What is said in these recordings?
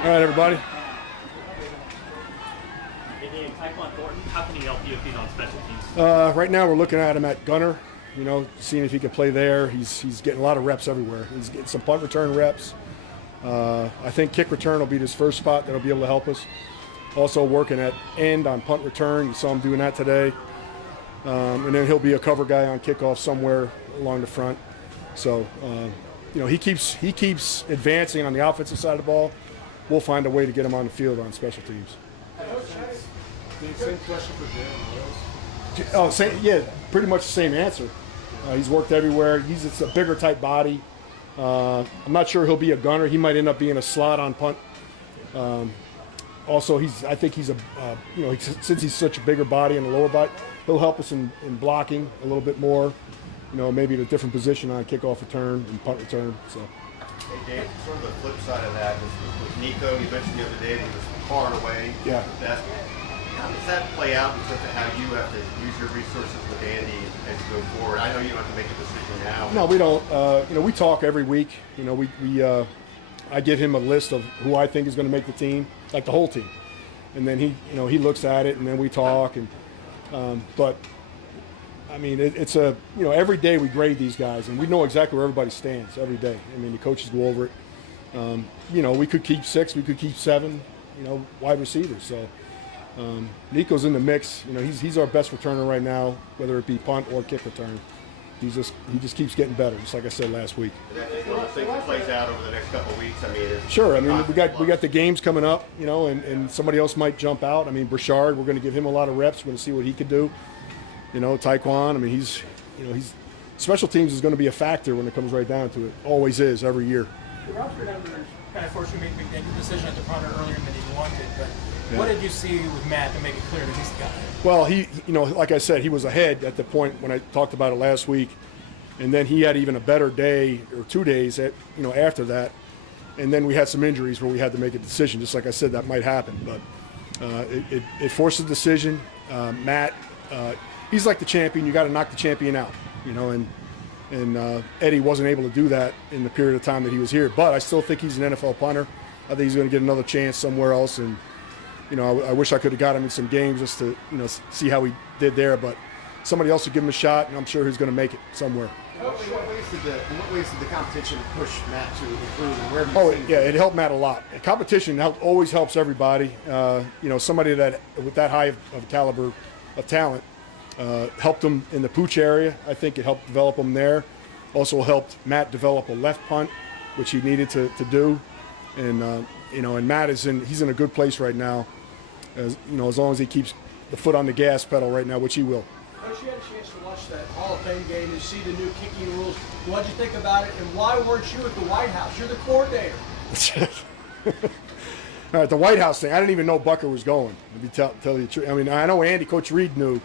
All right, everybody. How can he help you if he's on special teams? Right now, we're looking at him at gunner. Seeing if he can play there. He's getting a lot of reps everywhere. He's getting some punt return reps. I think kick return will be his first spot that'll be able to help us. Also working at end on punt return. You saw him doing that today. And then he'll be a cover guy on kickoff somewhere along the front. So, he keeps advancing on the offensive side of the ball. We'll find a way to get him on the field on special teams. Same question for Jalen. Oh, pretty much the same answer. He's worked everywhere. It's a bigger type body. I'm not sure he'll be a gunner. He might end up being a slot on punt. Also, I think he's since he's such a bigger body and a lower body, he'll help us in blocking a little bit more. Maybe in a different position on kickoff return and punt return. So. Hey Dave, sort of the flip side of that is with Nico. You mentioned the other day that he was far and away the best. How does that play out in terms of how you have to use your resources with Andy as you go forward? I know you don't have to make a decision now. No, we don't. We talk every week. I give him a list of who I think is going to make the team, like the whole team, and then he looks at it, and then we talk. But I mean, it's every day we grade these guys, and we know exactly where everybody stands every day. I mean, the coaches go over it. We could keep 6, we could keep 7, wide receivers. So Nico's in the mix. He's our best returner right now, whether it be punt or kick return. He just keeps getting better, just like I said last week. Is that one of the things that plays out over the next couple of weeks? I mean, sure. I mean, we got the games coming up, and somebody else might jump out. I mean, Brashard, we're going to give him a lot of reps. We're going to see what he could do. Taekwon. I mean, he's special teams is going to be a factor when it comes right down to it. Always is every year. The roster numbers kind of forced you to make a decision at the punter earlier than he wanted, but what did you see with Matt to make it clear that he's the guy? Well, he, like I said, he was ahead at the point when I talked about it last week, and then he had even a better day or 2 days after that, and then we had some injuries where we had to make a decision. Just like I said, that might happen, but it forced a decision. Matt. He's like the champion. You got to knock the champion out, and Eddie wasn't able to do that in the period of time that he was here. But I still think he's an NFL punter. I think he's going to get another chance somewhere else. And I wish I could have got him in some games just to see how he did there. But somebody else would give him a shot, and I'm sure he's going to make it somewhere. In what ways did the competition push Matt to improve? And where have you seen it helped Matt a lot. Competition always helps everybody. Somebody that with that high of caliber of talent. Helped him in the pooch area. I think it helped develop him there. Also helped Matt develop a left punt, which he needed to do. And and Matt he's in a good place right now. As long as he keeps the foot on the gas pedal right now, which he will. Coach, you had a chance to watch that Hall of Fame game and see the new kicking rules. What did you think about it, and why weren't you at the White House? You're the coordinator. All right, the White House thing. I didn't even know Bucker was going. To tell you the truth. I mean, I know Andy, Coach Reed knew.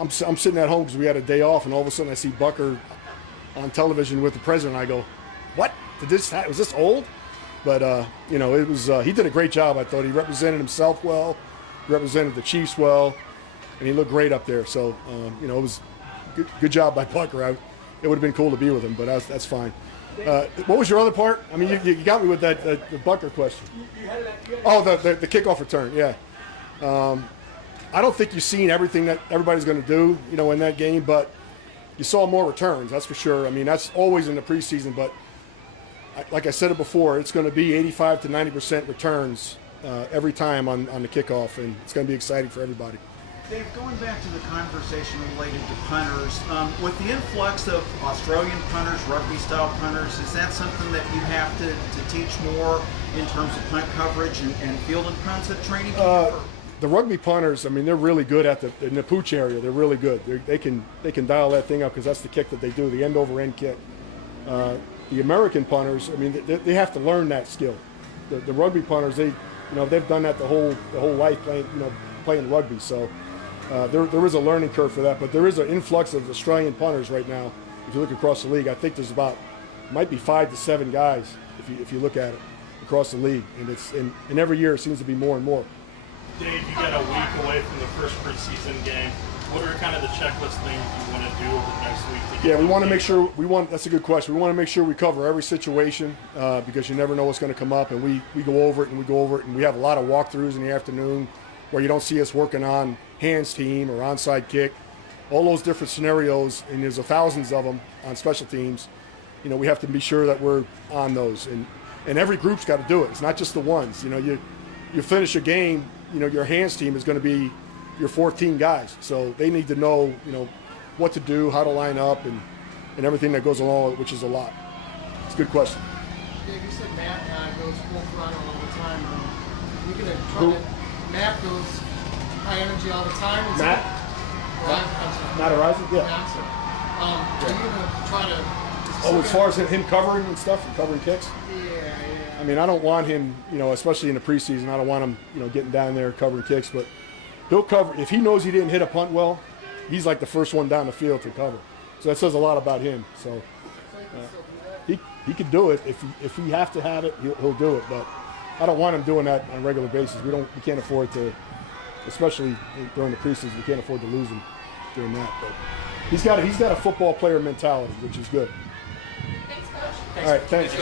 I'm sitting at home because we had a day off, and all of a sudden I see Bucker on television with the president. I go, "What? Was this old?" But it was. He did a great job. I thought he represented himself well, represented the Chiefs well, and he looked great up there. So it was good job by Bucker. It would have been cool to be with him, but that's fine. What was your other part? I mean, you got me with the Bucker question. The kickoff return. Yeah. I don't think you've seen everything that everybody's going to do, in that game, but you saw more returns, that's for sure. I mean, that's always in the preseason, but like I said it before, it's going to be 85 to 90% returns every time on the kickoff, and it's going to be exciting for everybody. Dave, going back to the conversation related to punters, with the influx of Australian punters, rugby-style punters, is that something that you have to teach more in terms of punt coverage and fielded punts at training camp? The rugby punters, I mean, they're really good in the pooch area. They're really good. They can dial that thing up because that's the kick that they do, the end-over-end kick. The American punters, I mean, they have to learn that skill. The rugby punters, they've done that the whole life playing rugby. So there is a learning curve for that. But there is an influx of Australian punters right now. If you look across the league, I think there's might be 5 to 7 guys if you look at it across the league, and every year it seems to be more and more. Dave, you got a week away from the first preseason game. What are kind of the checklist things you want to do over the next week? To get Yeah, we want to make sure that's a good question. We want to make sure we cover every situation because you never know what's going to come up, and we go over it and we have a lot of walkthroughs in the afternoon where you don't see us working on hands team or onside kick, all those different scenarios, and there's thousands of them on special teams. You know, we have to be sure that we're on those, and every group's got to do it. It's not just the ones. You know, you finish a game, you know, your hands team is going to be your 14 guys, so they need to know, you know, what to do, how to line up, and everything that goes along with it, which is a lot. It's a good question. Dave, you said Matt goes full throttle all the time. You gonna try Who? to? Matt goes high energy all the time. Is Matt? Matt Horizon? Yeah. Matt, so, are you gonna try to? Oh, as far as him covering and stuff, and covering kicks? Yeah. I mean, I don't want him, you know, especially in the preseason, I don't want him, you know, getting down there covering kicks, but he'll cover. If he knows he didn't hit a punt well, he's like the first one down the field to cover. So that says a lot about him. So he could do it. If we have to have it, he'll do it. But I don't want him doing that on a regular basis. We can't afford to, especially during the preseason, we can't afford to lose him doing that. But he's got a football player mentality, which is good. Thanks, Coach. All right, thanks.